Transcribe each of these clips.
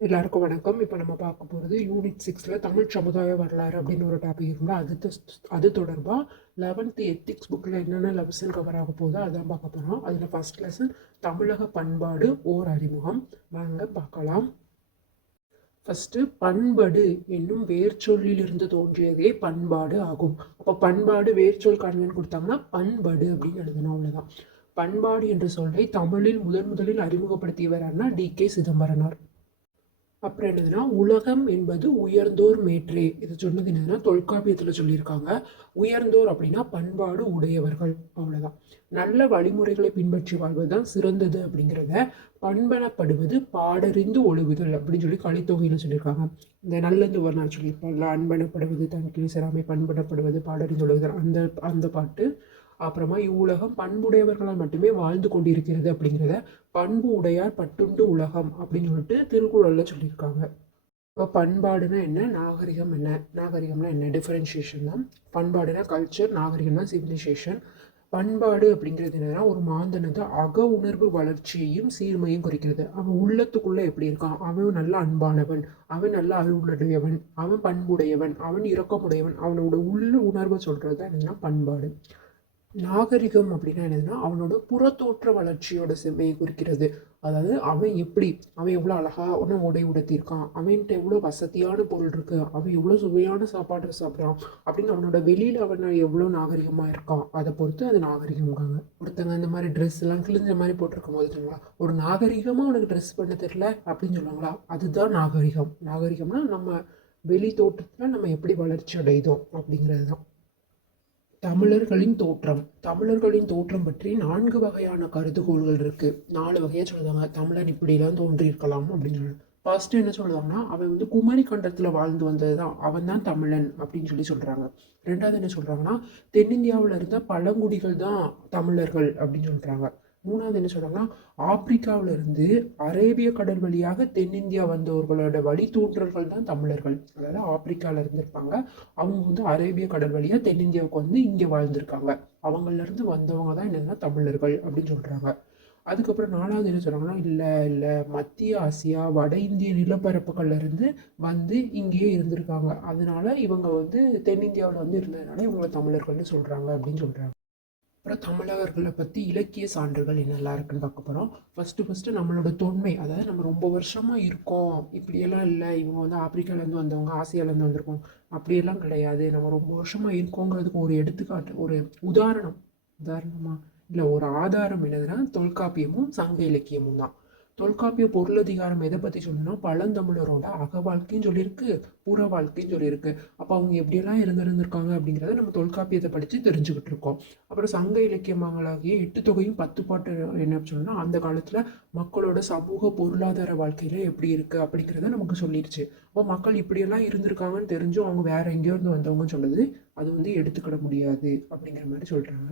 எல்லாருக்கும் வணக்கம். இப்போ நம்ம பார்க்க போகிறது யூனிட் 6ல தமிழ் சமுதாய வரலாறு அப்படின்னு ஒரு டாபிக் இருக்குல்ல, அது தொடர்பாக 11th எத்திக்ஸ் புக்கில் என்னென்ன லெசன் கவர் ஆக போதோ அதான் பார்க்க போகிறோம். அதில் ஃபர்ஸ்ட் லெசன் தமிழக பண்பாடு ஓர் அறிமுகம். வாங்க பார்க்கலாம். ஃபஸ்ட்டு பண்படு என்னும் வேர்ச்சொல்லிலிருந்து தோன்றியதே பண்பாடு ஆகும். அப்போ பண்பாடு வேர்ச்சொல் காண்கன்னு கொடுத்தாங்கன்னா பண்படு அப்படின்னு எழுதணும், அவ்வளோதான். பண்பாடு என்ற சொல்லை தமிழில் முதலில் அறிமுகப்படுத்தியவர் டி.கே. சிதம்பரனார். அப்புறம் என்னதுன்னா, உலகம் என்பது உயர்ந்தோர் மேற்றே. இது சொன்னது என்னதுன்னா தொல்காப்பியத்தில் சொல்லியிருக்காங்க. உயர்ந்தோர் அப்படின்னா பண்பாடு உடையவர்கள், அவ்வளோதான். நல்ல வழிமுறைகளை பின்பற்றி வாழ்வதுதான் சிறந்தது அப்படிங்கிறத பண்பனப்படுவது பாடறிந்து ஒழுகுதல் அப்படின்னு சொல்லி கலித்தொகையில் சொல்லியிருக்காங்க. இந்த நல்லது ஒரு நாள் சொல்லியிருப்பாங்கல்ல, அன்பனப்படுவது தனக்கு சிறாமை, பண்பனப்படுவது பாடறிந்து ஒழுகுதல், அந்த அந்த பாட்டு. அப்புறமா இவ்வுலகம் பண்புடையவர்களால் மட்டுமே வாழ்ந்து கொண்டிருக்கிறது அப்படிங்கிறத பண்பு உடையார் பட்டுண்டு உலகம் அப்படின்னு சொல்லிட்டு திருக்குறள்ல சொல்லியிருக்காங்க. இப்போ பண்பாடுனா என்ன, நாகரிகம் என்ன? நாகரிகம்னா என்ன, டிஃபரன்ஷியேஷன் தான். பண்பாடுனா கல்ச்சர், நாகரிகம்னா சிவிலைசேஷன். பண்பாடு அப்படிங்கிறது என்னன்னா ஒரு மாந்தனது அக உணர்வு வளர்ச்சியையும் சீர்மையும் குறிக்கிறது. அவன் உள்ளத்துக்குள்ள எப்படி இருக்கான், அவன் நல்ல அன்பானவன், அவன் நல்ல அறிவுடையவன், அவன் பண்புடையவன், அவன் இரக்கமுடையவன், அவனோட உள்ள உணர்வை சொல்றது தான் என்னன்னா பண்பாடு. நாகரிகம் அப்படின்னா என்னதுன்னா அவனோட புறத்தோற்ற வளர்ச்சியோட செம்மையை குறிக்கிறது. அதாவது அவன் எவ்வளோ அழகான உடை உடுத்தியிருக்கான், அவன்கிட்ட எவ்வளோ வசதியான பொருள் இருக்கு, அவன் எவ்வளோ சுவையான சாப்பாடு சாப்பிட்றான் அப்படின்னு அவனோட வெளியில் அவன் எவ்வளோ நாகரிகமாக இருக்கான், அதை பொறுத்து அது நாகரிகம்காங்க. ஒருத்தங்க இந்த மாதிரி ட்ரெஸ் எல்லாம் கிழிஞ்ச மாதிரி போட்டிருக்கும் போது சொல்லுவாங்களா, ஒரு நாகரிகமாக உனக்கு ட்ரெஸ் பண்ண தெரியல அப்படின்னு சொல்லுவாங்களா, அதுதான் நாகரிகம். நாகரிகம்னா நம்ம வெளி தோற்றத்தில் நம்ம எப்படி வளர்ச்சி அடைதோம் அப்படிங்கிறது தான். தமிழர்களின் தோற்றம் பற்றி 4 வகையான கருதுகோள்கள் இருக்கு. 4 வகையா சொல்லுவாங்க. தமிழன் இப்படிலாம் தோன்றியிருக்கலாம் அப்படின்னு சொல்லி. ஃபர்ஸ்ட் என்ன சொல்லுவாங்கன்னா, அவன் குமரி கண்டத்துல வாழ்ந்து வந்ததுதான், அவன் தான் தமிழன் அப்படின்னு சொல்லி சொல்றாங்க. ரெண்டாவது என்ன சொல்றாங்கன்னா, தென்னிந்தியாவில் இருந்த பழங்குடிகள் தான் தமிழர்கள் அப்படின்னு சொல்றாங்க. மூணாவது என்ன சொல்றாங்கன்னா, ஆப்பிரிக்காவில இருந்து அரேபிய கடல் வழியாக தென்னிந்தியா வந்தவர்களோட வழித்தோன்றல்கள் தான் தமிழர்கள். அதாவது ஆப்பிரிக்கால இருந்திருப்பாங்க, அவங்க அரேபிய கடல் வழியா தென்னிந்தியாவுக்கு வந்து இங்கே வாழ்ந்திருக்காங்க. அவங்கள இருந்து வந்தவங்க தான் என்னன்னா தமிழர்கள் அப்படின்னு சொல்றாங்க. அதுக்கப்புறம் நாலாவது என்ன சொல்றாங்கன்னா, இல்லை மத்திய ஆசியா வட இந்திய நிலப்பரப்புகள்ல இருந்து வந்து இங்கேயே இருந்திருக்காங்க, அதனால இவங்க தென்னிந்தியாவில் இருந்ததுனால இவங்களை தமிழர்கள்னு சொல்றாங்க அப்படின்னு சொல்றாங்க. அப்புறம் தமிழர்களை பற்றி இலக்கிய சான்றுகள் என்னெல்லாம் இருக்குன்னு பார்க்க போகிறோம். ஃபஸ்ட்டு நம்மளோட தொன்மை, அதாவது நம்ம ரொம்ப வருஷமாக இருக்கோம், இப்படியெல்லாம் இல்லை, இவங்க ஆப்பிரிக்காலேருந்து வந்தவங்க, ஆசியாவிலேருந்து வந்திருக்கோம், அப்படியெல்லாம் கிடையாது. நம்ம ரொம்ப வருஷமாக இருக்கோங்கிறதுக்கு ஒரு எடுத்துக்காட்டு, ஒரு உதாரணமா இல்லை ஒரு ஆதாரம் என்னதுன்னா தொல்காப்பியமும் சங்க இலக்கியமும் தான். தொல்காப்பிய பொருளதிகாரம் எதை பற்றி சொல்லணும்னா பழந்தமிழரோட அக வாழ்க்கையும் சொல்லியிருக்கு, புற வாழ்க்கையும் சொல்லியிருக்கு. அப்போ அவங்க எப்படியெல்லாம் இருந்திருக்காங்க அப்படிங்கிறத நம்ம தொல்காப்பியத்தை படித்து தெரிஞ்சுக்கிட்டு இருக்கோம். அப்புறம் சங்க இலக்கியமாகலாகிய 8 தொகையும் 10 பாட்டு என்ன சொல்லணும்னா அந்த காலத்தில் மக்களோட சமூக பொருளாதார வாழ்க்கையில எப்படி இருக்குது அப்படிங்கிறத நமக்கு சொல்லிடுச்சு. அப்போ மக்கள் இப்படியெல்லாம் இருந்திருக்காங்கன்னு தெரிஞ்சும் அவங்க வேற எங்கேயோ இருந்து வந்தவங்கன்னு சொன்னது அது எடுத்துக்கிட முடியாது அப்படிங்கிற மாதிரி சொல்கிறாங்க.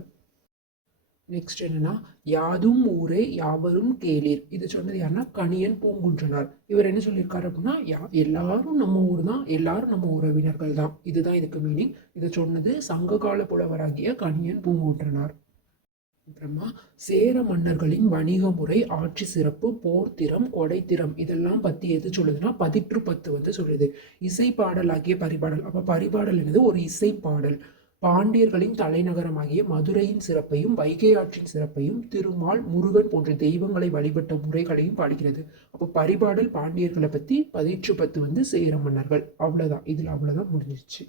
நெக்ஸ்ட் என்னன்னா, யாதும் ஊரே யாவரும் கேளீர். இது சொன்னது யாருன்னா கணியன் பூங்குன்றனார். இவர் என்ன சொல்லியிருக்காரு அப்படின்னா, எல்லாரும் நம்ம ஊர் தான், எல்லாரும் நம்ம உறவினர்கள் தான், இதுதான் இதுக்கு மீனிங். இதை சொன்னது சங்ககால புலவராகிய கணியன் பூங்குன்றனார். அப்புறமா சேர மன்னர்களின் வணிக முறை, ஆட்சி சிறப்பு, போர்த்திறம், கொடைத்திறம் இதெல்லாம் பத்தி எது சொல்லுதுன்னா 10 சொல்லுது. இசை பாடல் ஆகிய பரிபாடல். அப்ப பரிபாடல் என்னது, ஒரு இசை பாடல். பாண்டியர்களின் தலைநகரமாகிய மதுரையின் சிறப்பையும், வைகை ஆற்றின் சிறப்பையும், திருமால், முருகன் போன்ற தெய்வங்களை வழிபட்ட முறைகளையும் பாடுகிறது. அப்போ பரிபாடல் பாண்டியர்களை பத்தி 10 சேர மன்னர்கள். அவ்வளவுதான், இதுல அவ்வளவுதான் முடிஞ்சிருச்சு.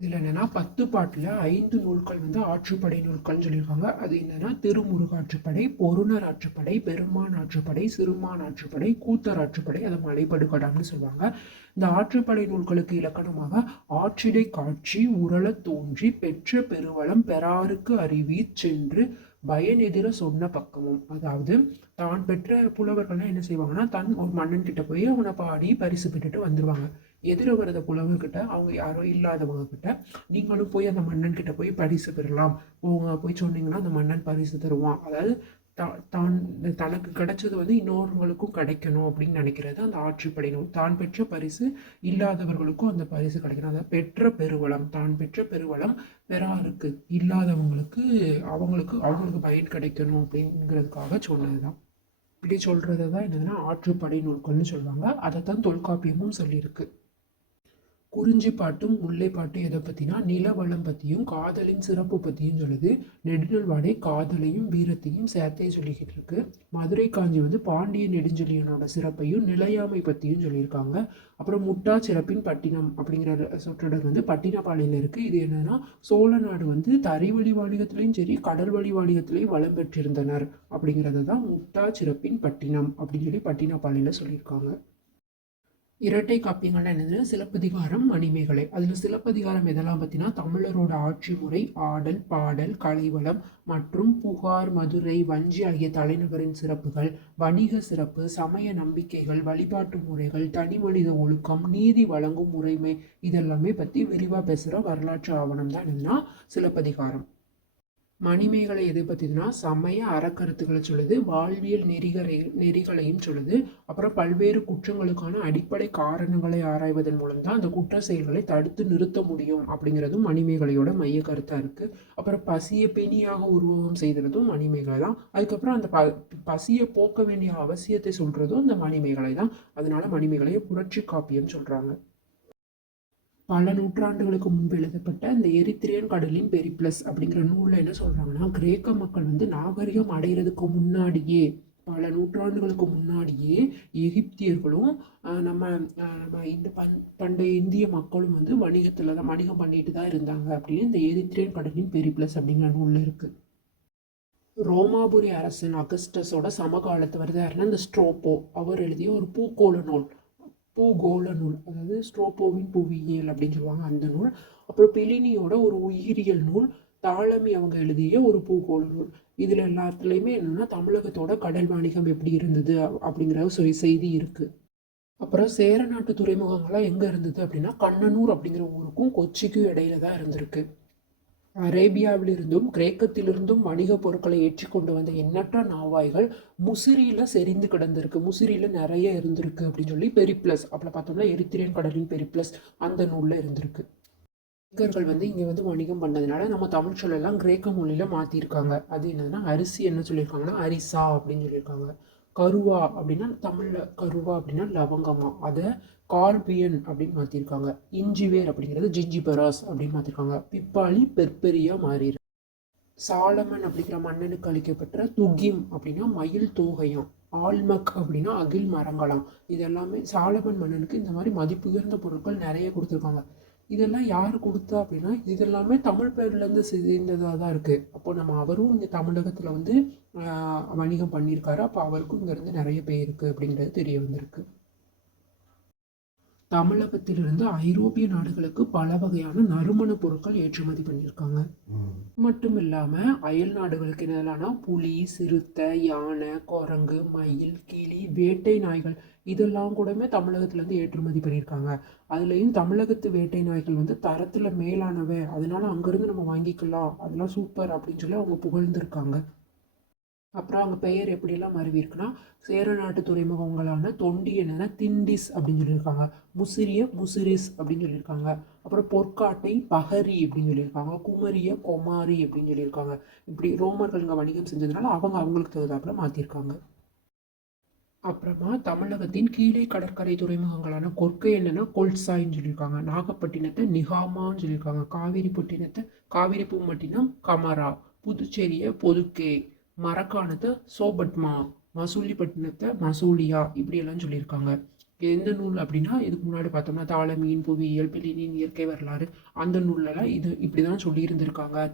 இதில் என்னென்னா 10 பாட்டில் 5 நூல்கள் ஆற்றுப்படை நூல்கள்னு சொல்லியிருக்காங்க. அது என்னென்னா திருமுருகாற்றுப்படை, பொருணர் ஆற்றுப்படை, பெருமான் ஆற்றுப்படை, சிறுமான் ஆற்றுப்படை, கூத்தர் ஆற்றுப்படை, அதை மலைப்படுகடாம்னு சொல்லுவாங்க. இந்த ஆற்றுப்படை நூல்களுக்கு இலக்கணமாக ஆற்றிடை காட்சி உரள தோன்றி பெற்ற பெருவளம் பெறாருக்கு அறிவீர் சென்று பயனெதிர சொன்ன பக்கமும். அதாவது தான் பெற்ற புலவர்கள்லாம் என்ன செய்வாங்கன்னா, தன் ஒரு மன்னன் கிட்ட போய் அவனை பாடி பரிசு பெற்றுட்டு வந்துடுவாங்க. எதிர வரத புலவர்கிட்ட அவங்க யாரோ இல்லாதவங்க கிட்ட நீங்களும் போய் அந்த மன்னன் கிட்ட போய் பரிசு பெறலாம், போய் சொன்னீங்கன்னா அந்த மன்னன் பரிசு தருவான். அதாவது தான் தனக்கு கிடைச்சது இன்னொருவங்களுக்கும் கிடைக்கணும் அப்படின்னு நினைக்கிறது அந்த ஆட்சிப்படை நூல். தான் பெற்ற பரிசு இல்லாதவர்களுக்கும் அந்த பரிசு கிடைக்கணும். அதாவது பெற்ற பெருவளம், தான் பெற்ற பெருவளம் பெறாருக்கு, இல்லாதவங்களுக்கு அவங்களுக்கு பயன் கிடைக்கணும் அப்படிங்கிறதுக்காக சொன்னதுதான். இப்படி சொல்கிறது தான் என்னதுன்னா ஆற்றுப்படை நூல்கள்னு சொல்லுவாங்க. அதை தான் தொல்காப்பியமும் சொல்லியிருக்கு. குறிஞ்சிப்பாட்டும் முல்லைப்பாட்டும் எதை பற்றினா நிலவளம் பற்றியும் காதலின் சிறப்பு பற்றியும் சொல்லுது. நெடுநல்வாடை காதலையும் வீரத்தையும் சேர்த்தே சொல்லிக்கிட்டு இருக்கு. மதுரை காஞ்சி வந்து பாண்டிய நெடுஞ்செழியனோட சிறப்பையும் நிலையாமை பற்றியும் சொல்லியிருக்காங்க. அப்புறம் முட்டா சிறப்பின் பட்டினம் அப்படிங்கிற சொற்றொடர் வந்து பட்டினப்பாளையில் இருக்குது. இது என்னன்னா சோழ நாடு வந்து தரைவழி வாணிகத்திலையும் சரி கடல் வழி வாணிகத்திலையும் வளம் பெற்றிருந்தனர் அப்படிங்கிறது தான் முட்டா சிறப்பின் பட்டினம் அப்படின்னு சொல்லி பட்டினப்பாளையில் சொல்லியிருக்காங்க. இரட்டை காப்பியங்கள்லாம் என்னதுன்னா சிலப்பதிகாரம் மணிமேகலை. அதில் சிலப்பதிகாரம் எதெல்லாம் பார்த்தீங்கன்னா தமிழரோட ஆட்சி முறை, ஆடல் பாடல் கலைவளம் மற்றும் புகார் மதுரை வஞ்சி ஆகிய தலைநகரின் சிறப்புகள், வணிக சிறப்பு, சமய நம்பிக்கைகள், வழிபாட்டு முறைகள், தனி மனித ஒழுக்கம், நீதி வழங்கும் முறைமை இதெல்லாமே பற்றி விரிவாக பேசுகிற வரலாற்று ஆவணம் தான் என்னதுன்னா சிலப்பதிகாரம். மணிமேகலை எதை பற்றினா சமய அறக்கருத்துக்களை சொல்லுது, வாழ்வியல் நெறிகளையும் சொல்லுது. அப்புறம் பல்வேறு குற்றங்களுக்கான அடிப்படை காரணங்களை ஆராய்வதன் மூலம் தான் அந்த குற்ற செயல்களை தடுத்து நிறுத்த முடியும் அப்படிங்கிறதும் மணிமேகலையோட மைய கருத்தாக இருக்குது. அப்புறம் பசியை பிணியாக உருவகம் செய்கிறதும் மணிமேகலை தான். அதுக்கப்புறம் அந்த பசியை போக்க வேண்டிய அவசியத்தை சொல்கிறதும் அந்த மணிமேகலை தான். அதனால மணிமேகலையை புரட்சி காப்பியம் சொல்கிறாங்க. பல நூற்றாண்டுகளுக்கு முன்பு எழுதப்பட்ட இந்த எரித்திரியன் கடலின் பெரிப்ளஸ் அப்படிங்கிற நூலில் என்ன சொல்கிறாங்கன்னா கிரேக்க மக்கள் வந்து நாகரிகம் அடைகிறதுக்கு முன்னாடியே பல நூற்றாண்டுகளுக்கு முன்னாடியே எகிப்தியர்களும் நம்ம நம்ம இந்த பண்டைய இந்திய மக்களும் வந்து வணிகத்தில் தான் வணிகம் பண்ணிட்டு தான் இருந்தாங்க அப்படின்னு இந்த எரித்திரியன் கடலின் பெரிப்ளஸ் அப்படிங்கிற நூலில் இருக்குது. ரோமாபுரி அரசன் அகஸ்டஸோட சமகாலத்து வருது யாருன்னா இந்த ஸ்ட்ரோப்போ அவர் எழுதிய ஒரு பூகோள நூல், பூகோள நூல், அதாவது ஸ்ட்ரோப்போவின் புவியியல் அப்படின்னு சொல்லுவாங்க அந்த நூல். அப்புறம் பிலினியோட ஒரு உயிரியல் நூல், தாளமி அவங்க எழுதிய ஒரு பூகோள நூல். இதில் எல்லாத்துலேயுமே என்னென்னா தமிழகத்தோட கடல் வாணிகம் எப்படி இருந்தது அப்படிங்கிற செய்தி இருக்குது. அப்புறம் சேர நாட்டு துறைமுகங்கள்லாம் எங்கே இருந்தது அப்படின்னா கண்ணனூர் அப்படிங்கிற ஊருக்கும் கொச்சிக்கும் இடையில தான் இருந்திருக்கு. அரேபியாவிலிருந்தும் கிரேக்கத்திலிருந்தும் வணிக பொருட்களை ஏற்றிக்கொண்டு வந்த எண்ணற்ற நாவாய்கள் முசிறியில் செறிந்து கிடந்திருக்கு, முசிறியில் நிறைய இருந்திருக்கு அப்படின்னு சொல்லி பெரிப்ளஸ் அப்படி பார்த்தோம்னா எரித்திரியன் கடலின் பெரிப்ளஸ் அந்த நூலில் இருந்திருக்கு. கிரேக்கர்கள் வந்து இங்கே வந்து வணிகம் பண்ணதுனால நம்ம தமிழ் சொல்லலாம் கிரேக்க மொழியில் மாற்றிருக்காங்க. அது என்னதுன்னா அரிசி என்ன சொல்லியிருக்காங்கன்னா அரிசா அப்படின்னு சொல்லியிருக்காங்க. கருவா அப்படின்னா தமிழில் கருவா அப்படின்னா லவங்கமா, அதை கார்பியன் அப்படின்னு மாற்றிருக்காங்க. இஞ்சிவேர் அப்படிங்கிறது ஜிஞ்சிபராஸ் அப்படின்னு மாற்றிருக்காங்க. பிப்பாளி பெர்பெரியா மாறிடு. சாலமன் அப்படிங்கிற மன்னனுக்கு அளிக்கப்பட்ட துகிம் அப்படின்னா மயில் தோகையம், ஆல்மக் அப்படின்னா அகில் மரங்களாம். இதெல்லாமே சாலமன் மன்னனுக்கு இந்த மாதிரி மதிப்புயர்ந்த பொருட்கள் நிறைய கொடுத்துருக்காங்க. இதெல்லாம் யார் கொடுத்தா அப்படின்னா இதெல்லாமே தமிழ் பேர்லேருந்து சேர்ந்ததாக தான் இருக்குது. அப்போ நம்ம அவரும் இந்த தமிழகத்தில் வந்து வணிகம் பண்ணியிருக்காரு. அப்போ அவருக்கும் இங்கேருந்து நிறைய பேர் இருக்குது அப்படிங்கிறது தெரிய வந்திருக்கு. தமிழகத்திலிருந்து ஐரோப்பிய நாடுகளுக்கு பல வகையான நறுமண பொருட்கள் ஏற்றுமதி பண்ணியிருக்காங்க. மட்டும் இல்லாமல் அயல் நாடுகளுக்கு என்னென்னா புலி, சிறுத்தை, யானை, குரங்கு, மயில், கிளி, வேட்டை நாய்கள் இதெல்லாம் கூடமே தமிழகத்துலேருந்து ஏற்றுமதி பண்ணியிருக்காங்க. அதுலேயும் தமிழகத்து வேட்டை நாய்கள் வந்து தரத்தில் மேலானவை, அதனால அங்கேருந்து நம்ம வாங்கிக்கலாம், அதெல்லாம் சூப்பர் அப்படின்னு சொல்லி அவங்க புகழ்ந்துருக்காங்க. அப்புறம் அவங்க பெயர் எப்படியெல்லாம் மருவி இருக்குன்னா சேர நாட்டு துறைமுகங்களான தொண்டி என்னன்னா திண்டிஸ் அப்படின்னு சொல்லியிருக்காங்க, முசிறிய முசிறிஸ் அப்படின்னு சொல்லியிருக்காங்க, அப்புறம் பொற்காட்டை பஹரி அப்படின்னு சொல்லியிருக்காங்க, குமரிய கொமாரி அப்படின்னு சொல்லியிருக்காங்க. இப்படி ரோமர்கள் இங்கே வணிகம் செஞ்சதுனால அவங்களுக்கு தகுந்தாப்புல மாற்றிருக்காங்க. அப்புறமா தமிழகத்தின் கீழே கடற்கரை துறைமுகங்களான கொற்கை என்னன்னா கொல்சாயின்னு சொல்லியிருக்காங்க, நாகப்பட்டினத்தை நிகாமான்னு சொல்லியிருக்காங்க, காவிரிப்பட்டினத்தை காவிரி பூம்பட்டினம் கமரா, புதுச்சேரியை பொதுக்கே, மரக்காணத்தை சோபட்மா, மசூலிப்பட்டினத்தை மசூலியா இப்படியெல்லாம் சொல்லியிருக்காங்க. எந்த நூல் அப்படின்னா இதுக்கு முன்னாடி பார்த்தோம்னா தாளமியின் புவியியல், பிலினியின் இயற்கை வரலாறு அந்த நூல்லலாம் இது இப்படி தான் சொல்லியிருந்திருக்காங்க.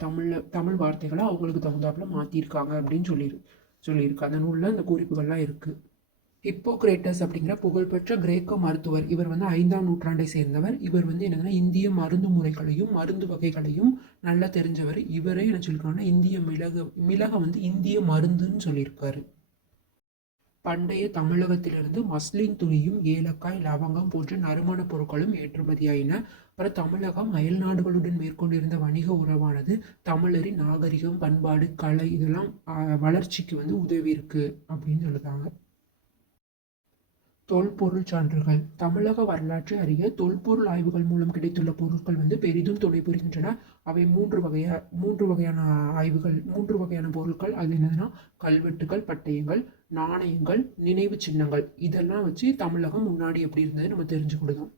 தமிழ் வார்த்தைகளை அவங்களுக்கு தகுந்தாப்புல மாற்றிருக்காங்க அப்படின்னு சொல்லியிருக்கு. அந்த நூலில் அந்த குறிப்புகள்லாம் இருக்குது. ஹிப்போக்ரேட்டஸ் அப்படிங்கிற புகழ்பெற்ற கிரேக்க மருத்துவர், இவர் வந்து 5ஆம் நூற்றாண்டை சேர்ந்தவர். இவர் வந்து என்னதுன்னா இந்திய மருந்து முறைகளையும் மருந்து வகைகளையும் நல்லா தெரிஞ்சவர். இவரே என்ன சொல்லியிருக்காங்கன்னா இந்திய மிளகை வந்து இந்திய மருந்துன்னு சொல்லியிருக்காரு. பண்டைய தமிழகத்திலிருந்து மஸ்லின் துணியும் ஏலக்காய், லவங்கம் போன்ற நறுமண பொருட்களும் ஏற்றுமதியாயின. அப்புறம் தமிழகம் அயல் நாடுகளுடன் மேற்கொண்டிருந்த வணிக உறவானது தமிழரின் நாகரிகம், பண்பாடு, கலை இதெல்லாம் வளர்ச்சிக்கு வந்து உதவி இருக்கு அப்படின்னு சொல்லுறாங்க. தொல்பொருள் சான்றுகள். தமிழக வரலாற்றை அறிய தொல்பொருள் ஆய்வுகள் மூலம் கிடைத்துள்ள பொருட்கள் பெரிதும் துணை புரிகின்றன. அவை மூன்று வகையான ஆய்வுகள், மூன்று வகையான பொருட்கள். அது என்னதுன்னா கல்வெட்டுகள், பட்டயங்கள், நாணயங்கள், நினைவு சின்னங்கள். இதெல்லாம் வச்சு தமிழகம் முன்னாடி எப்படி இருந்தது நம்ம தெரிஞ்சுக்கிடுதோம்.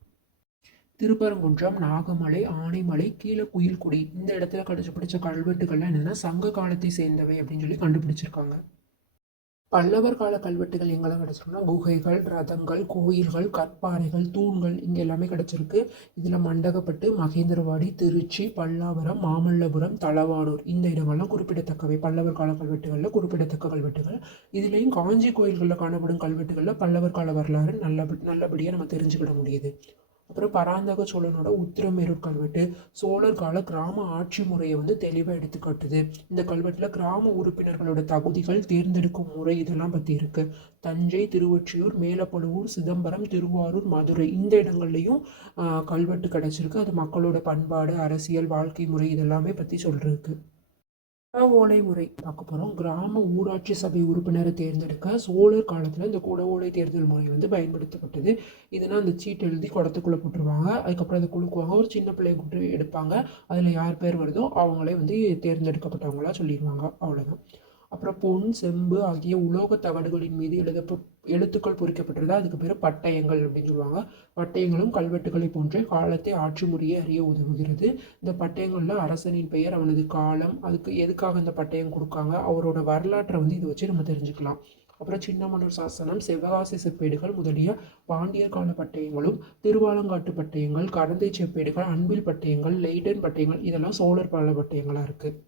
திருப்பரங்குன்றம், நாகமலை, ஆனைமலை, கீழக்குயில்குடி இந்த இடத்துல கண்டுபிடிச்ச கல்வெட்டுகள்லாம் என்னன்னா சங்க காலத்தை சேர்ந்தவை அப்படின்னு சொல்லி கண்டுபிடிச்சிருக்காங்க. பல்லவர் கால கல்வெட்டுகள் எங்கெல்லாம் கிடச்சிருக்குன்னா குகைகள், ரதங்கள், கோயில்கள், கற்பாறைகள், தூண்கள் இங்கே எல்லாமே கிடச்சிருக்கு. இதில் மண்டகப்பட்டு, மகேந்திரவாடி, திருச்சி, பல்லாவரம், மாமல்லபுரம், தளவானூர் இந்த இடங்கள்லாம் குறிப்பிடத்தக்கவை. பல்லவர் கால கல்வெட்டுகளில் குறிப்பிடத்தக்க கல்வெட்டுகள். இதுலேயும் காஞ்சி கோயில்களில் காணப்படும் கல்வெட்டுகளில் பல்லவர் கால வரலாறு நல்லபடியாக நம்ம தெரிஞ்சுக்கிட முடியுது. அப்புறம் பராந்தக சோழனோட உத்திரமேரூர் கல்வெட்டு சோழர் கால கிராம ஆட்சி முறையை தெளிவாக எடுத்துக்காட்டுது. இந்த கல்வெட்டில் கிராம உறுப்பினர்களோட தகுதிகள், தேர்ந்தெடுக்கும் முறை இதெல்லாம் பற்றி இருக்கு. தஞ்சை, திருவொற்றியூர், மேலப்பழுவூர், சிதம்பரம், திருவாரூர், மதுரை இந்த இடங்கள்லையும் கல்வெட்டு கிடைச்சிருக்கு. அது மக்களோட பண்பாடு, அரசியல், வாழ்க்கை முறை இதெல்லாமே பற்றி சொல்றதுக்கு. ஓலை முறை பார்க்க போகிறோம். கிராம ஊராட்சி சபை உறுப்பினரை தேர்ந்தெடுக்க சோழர் காலத்தில் இந்த குட ஓலை தேர்தல் முறை பயன்படுத்தப்பட்டது. இதுனா அந்த சீட் எழுதி குடத்துக்குள்ளே போட்டுருவாங்க. அதுக்கப்புறம் அதை குலுக்குவாங்க. ஒரு சின்ன பிள்ளைய கூட்டு எடுப்பாங்க. அதில் யார் பேர் வருதோ அவங்களே தேர்ந்தெடுக்கப்பட்டவங்களா சொல்லிடுவாங்க. அவ்வளோதான். அப்புறம் பொன், செம்பு ஆகிய உலோக தகடுகளின் மீது எழுத்துக்கள் பொறிக்கப்பட்டிருந்தா அதுக்கு பேர் பட்டயங்கள் அப்படின்னு சொல்லுவாங்க. பட்டயங்களும் கல்வெட்டுகளை போன்ற காலத்தை ஆட்சி முறையை அறிய உதவுகிறது. இந்த பட்டயங்களில் அரசனின் பெயர், அவனது காலம், அதுக்கு எதுக்காக இந்த பட்டயம் கொடுக்காங்க, அவரோட வரலாற்றை இதை வச்சு நம்ம தெரிஞ்சுக்கலாம். அப்புறம் சின்னமனூர் சாசனம், சிவகாசி செப்பேடுகள் முதலிய பாண்டியர் கால பட்டயங்களும், திருவாலங்காட்டு பட்டயங்கள், கரந்தை செப்பேடுகள், அன்பில் பட்டயங்கள், லெய்டன் பட்டயங்கள் இதெல்லாம் சோழர் கால பட்டயங்களாக இருக்குது.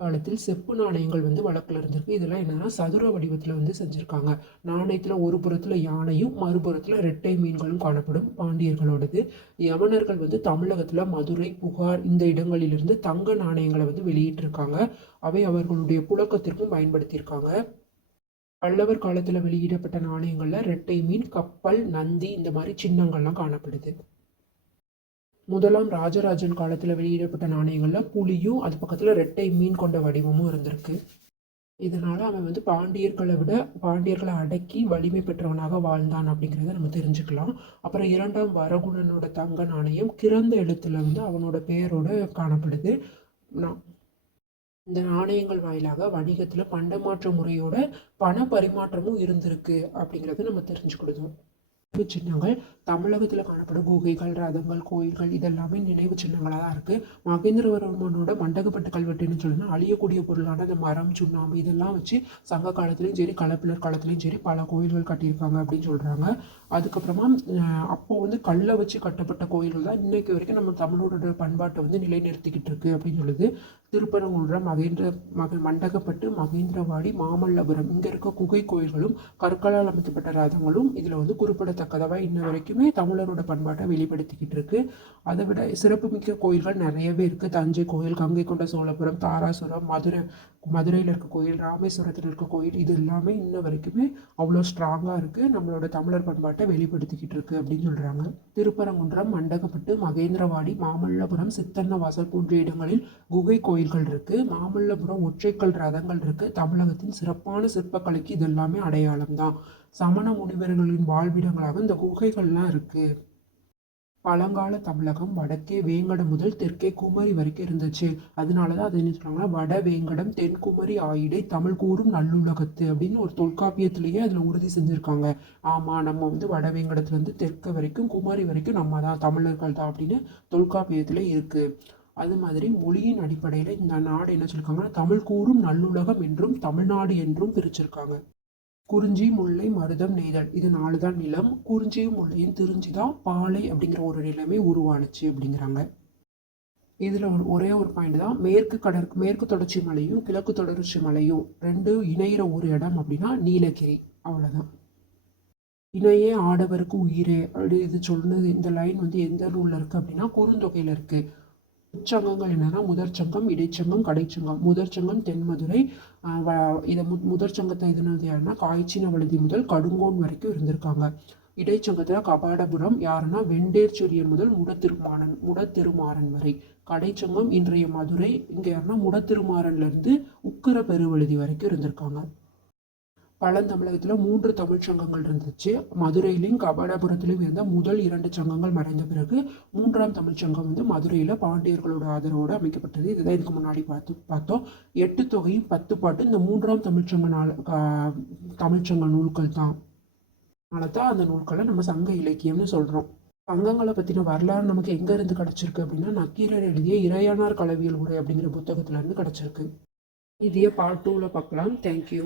காலத்தில் செப்பு நாணயங்கள் வழக்கில் இருந்திருக்கு. இதெல்லாம் என்னன்னா சதுர வடிவத்தில் செஞ்சுருக்காங்க. நாணயத்தில் ஒரு புறத்தில் யானையும் மறுபுறத்தில் ரெட்டை மீன்களும் காணப்படும். பாண்டியர்களோடது. யவனர்கள் தமிழகத்தில் மதுரை, புகார் இந்த இடங்களிலிருந்து தங்க நாணயங்களை வெளியிட்டிருக்காங்க. அவை அவர்களுடைய புழக்கத்திற்கும் பயன்படுத்தியிருக்காங்க. பல்லவர் காலத்தில் வெளியிடப்பட்ட நாணயங்களில் ரெட்டை மீன், கப்பல், நந்தி இந்த மாதிரி சின்னங்கள்லாம் காணப்படுது. முதலாம் ராஜராஜன் காலத்தில் வெளியிடப்பட்ட நாணயங்களில் புலியும் அது பக்கத்தில் ரெட்டை மீன் கொண்ட வடிவமும் இருந்திருக்கு. இதனால் அவன் பாண்டியர்களை அடக்கி வலிமை பெற்றவனாக வாழ்ந்தான் அப்படிங்கிறத நம்ம தெரிஞ்சுக்கலாம். அப்புறம் இரண்டாம் வரகுணனோட தங்க நாணயம் கிறந்த எழுத்துல அவனோட பெயரோட காணப்படுது. இந்த நாணயங்கள் வாயிலாக வணிகத்தில் பண்டமாற்ற முறையோட பண பரிமாற்றமும் இருந்திருக்கு அப்படிங்கிறத நம்ம தெரிஞ்சுக்கிடுதோம். சின்னங்கள் தமிழகத்தில் காணப்படும் குகைகள், ரதங்கள், கோயில்கள் இதெல்லாமே நினைவு சின்னங்களாக தான் இருக்குது. மகேந்திரவர்மனோட மண்டகப்பட்டு கல்வெட்டுன்னு சொல்லணும்னா அழியக்கூடிய பொருளான அந்த மரம், சுண்ணாம்பு இதெல்லாம் வச்சு சங்க காலத்துலேயும் சரி களப்பிலர் காலத்துலேயும் சரி பல கோயில்கள் கட்டியிருக்காங்க அப்படின்னு சொல்கிறாங்க. அதுக்கப்புறமா அப்போது கல்லை வச்சு கட்டப்பட்ட கோயில்கள் தான் இன்னைக்கு வரைக்கும் நம்ம தமிழோட பண்பாட்டை நிலைநிறுத்திக்கிட்டு இருக்கு அப்படின்னு சொல்லுது. திருப்பரங்குன்றம், மண்டகப்பட்டு, மகேந்திரவாடி, மாமல்லபுரம் இங்கே இருக்க குகை கோயில்களும் கற்களால் அமைக்கப்பட்ட ரதங்களும் இதில் குறிப்பிடத்தக்கதாக இன்ன வரைக்குமே தமிழரோட பண்பாட்டை வெளிப்படுத்திக்கிட்டு இருக்கு. அதை விட சிறப்புமிக்க கோயில்கள் நிறையவே இருக்குது. தஞ்சை கோயில், கங்கை கொண்ட சோழபுரம், தாராசுரம், மதுரையில் இருக்க கோயில், ராமேஸ்வரத்தில் இருக்க கோயில் இது எல்லாமே இன்ன வரைக்குமே அவ்வளோ ஸ்ட்ராங்காக இருக்குது. நம்மளோட தமிழர் பண்பாட்டை வெளிப்படுத்திக்கிட்டு இருக்கு அப்படின்னு சொல்கிறாங்க. திருப்பரங்குன்றம், மண்டகப்பட்டு, மகேந்திரவாடி, மாமல்லபுரம், சித்தன்னவாசல் போன்ற இடங்களில் குகை கோயில்கள் இருக்கு. மாமல்லபுரம் ஒற்றைக்கல் ரதங்கள் இருக்கு. தமிழகத்தின் சிறப்பான சிற்பக்கலைக்கு இது எல்லாமே அடையாளம் தான். சமண முனிவர்களின் வாழ்விடங்களாக இந்த குகைகள்லாம் இருக்கு. பழங்கால தமிழகம் வடக்கே வேங்கடம் முதல் தெற்கே குமரி வரைக்கும் இருந்துச்சு. அதனாலதான் அது என்ன சொல்றாங்கன்னா வட வேங்கடம் தென்குமரி ஆயிடை தமிழ் கூறும் நல்லுலகத்து அப்படின்னு ஒரு தொல்காப்பியத்திலேயே அதுல உறுதி செஞ்சிருக்காங்க. ஆமா, நம்ம வட வேங்கடத்துல இருந்து தெற்கு வரைக்கும் குமரி வரைக்கும் நம்ம தான் தமிழர்கள் தான் அப்படின்னு தொல்காப்பியத்துல இருக்கு. அது மாதிரி மொழியின் அடிப்படையில் இந்த நாடு என்ன சொல்லியிருக்காங்கன்னா தமிழ் கூறும் நல்லுலகம் என்றும் தமிழ்நாடு என்றும் பிரிச்சிருக்காங்க. குறிஞ்சி, முல்லை, மருதம், நெய்தல் இது 4 தான் நிலம். குறிஞ்சியும் முல்லையும் திரிஞ்சு தான் பாலை அப்படிங்கிற ஒரு நிலமே உருவானுச்சு அப்படிங்கிறாங்க. இதில் ஒரே ஒரு பாயிண்ட் தான், மேற்கு தொடர்ச்சி மலையும் கிழக்கு தொடர்ச்சி மலையும் 2 இணையிற ஒரு இடம் அப்படின்னா நீலகிரி. அவ்வளோதான். இணையே ஆடவருக்கு உயிரே அப்படி இது சொன்னது. இந்த லைன் எந்த நூலில் இருக்குது அப்படின்னா குறுந்தொகையில் இருக்குது. உச்சங்கங்கள் என்னன்னா முதற்சங்கம், இடைச்சங்கம், கடைச்சங்கம். முதற்சங்கம் தென்மதுரை. இதை முதற்சங்கத்தை எதுனது யாருன்னா காய்ச்சின வழுதி முதல் கடுங்கோன் வரைக்கும் இருந்திருக்காங்க. இடைச்சங்கத்தில் கபாடபுரம் யாருன்னா வெண்டேர்ச்செழியன் முதல் முடத்திருமாறன் வரை. கடைச்சங்கம் இன்றைய மதுரை. இங்கே யாருன்னா முடத்திருமாறன்லேருந்து உக்கிர பெருவழுதி வரைக்கும் இருந்திருக்காங்க. பழந்தமிழகத்தில் 3 தமிழ்ச் சங்கங்கள் இருந்துச்சு. மதுரையிலையும் கபாடபுரத்திலையும் இருந்த முதல் 2 சங்கங்கள் மறைந்த பிறகு 3ஆம் தமிழ்ச் சங்கம் வந்து மதுரையில் பாண்டியர்களோட ஆதரவோடு அமைக்கப்பட்டது. இதுதான் இதுக்கு முன்னாடி பார்த்தோம். 8 தொகையும் 10 பாட்டு இந்த 3ஆம் தமிழ்ச்சங்க நூல்கள் தான். அதனால தான் அந்த நூல்களை நம்ம சங்க இலக்கியம்னு சொல்கிறோம். சங்கங்களை பற்றின வரலாறு நமக்கு எங்கேருந்து கிடச்சிருக்கு அப்படின்னா, நக்கீரர் எழுதிய இறையானார் களவியல் உரை அப்படிங்கிற புத்தகத்துலேருந்து கிடச்சிருக்கு. இதையே பார்ட் 2ல பார்க்கலாம். தேங்க்யூ.